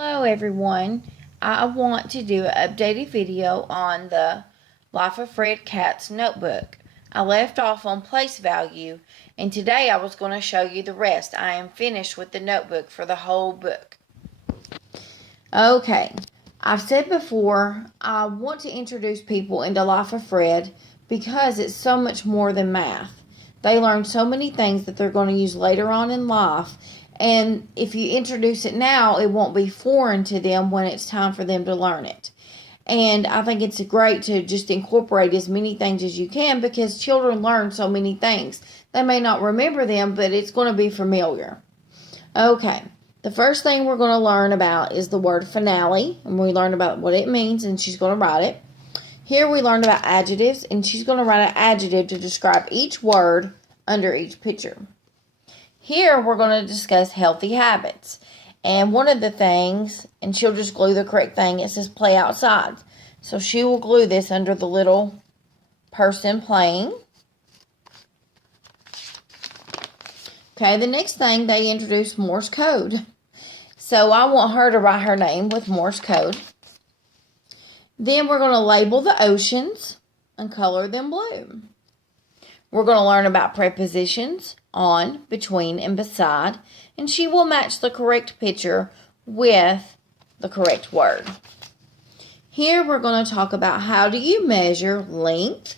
Hello everyone. I want to do an updated video on the Life of Fred Cat's notebook. I left off on place value, and today I was going to show you the rest. I am finished with the notebook for the whole book. Okay, I've said before, I want to introduce people into Life of Fred because it's so much more than math. They learn so many things that they're going to use later on in life. And if you introduce it now, it won't be foreign to them when it's time for them to learn it. And I think it's great to just incorporate as many things as you can because children learn so many things. They may not remember them, but it's going to be familiar. Okay, the first thing we're going to learn about is the word finale. And we learn about what it means, and she's going to write it. Here we learned about adjectives, and she's going to write an adjective to describe each word under each picture. Here we're going to discuss healthy habits. And one of the things, and she'll just glue the correct thing, it says play outside. So she will glue this under the little person playing. Okay, the next thing they introduce Morse code. So I want her to write her name with Morse code. Then we're going to label the oceans and color them blue. We're going to learn about prepositions, on, between, and beside, and she will match the correct picture with the correct word. Here we're going to talk about how do you measure length,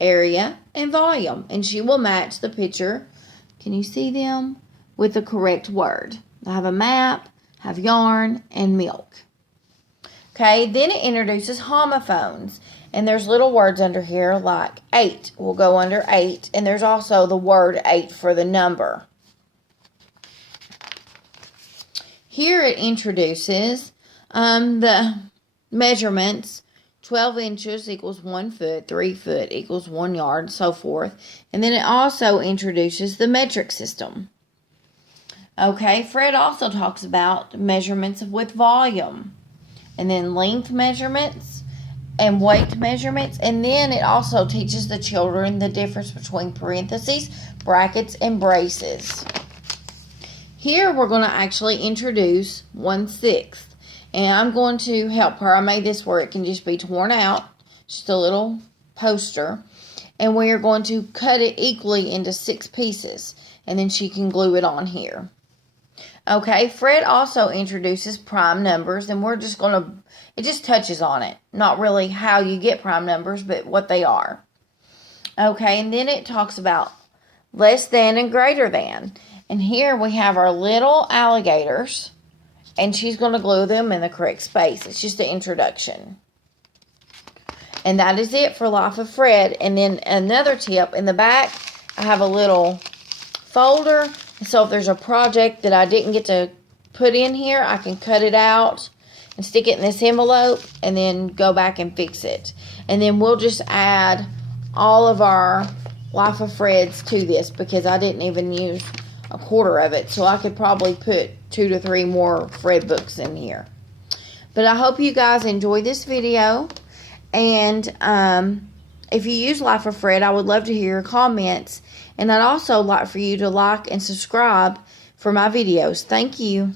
area, and volume, and she will match the picture, can you see them, with the correct word. I have a map, have yarn, and milk. Okay, then it introduces homophones. And there's little words under here like 8 will go under 8. And there's also the word 8 for the number. Here it introduces the measurements. 12 inches equals 1 foot. 3 foot equals 1 yard, and so forth. And then it also introduces the metric system. Okay, Fred also talks about measurements with volume. And then length measurements and weight measurements, and then it also teaches the children the difference between parentheses, brackets, and braces. Here we're going to actually introduce 1/6, and I'm going to help her. I made this where it can just be torn out, just a little poster, and we are going to cut it equally into 6 pieces, and then she can glue it on here. Okay, Fred also introduces prime numbers, and we're just going to, it just touches on it. Not really how you get prime numbers, but what they are. Okay, and then it talks about less than and greater than. And here we have our little alligators, and she's going to glue them in the correct space. It's just an introduction. And that is it for Life of Fred. And then another tip, in the back, I have a little folder. So if there's a project that I didn't get to put in here, I can cut it out and stick it in this envelope and then go back and fix it. And then we'll just add all of our Life of Freds to this because I didn't even use a quarter of it. So I could probably put 2 to 3 more Fred books in here. But I hope you guys enjoy this video. And if you use Life of Fred, I would love to hear your comments. And I'd also like for you to like and subscribe for my videos. Thank you.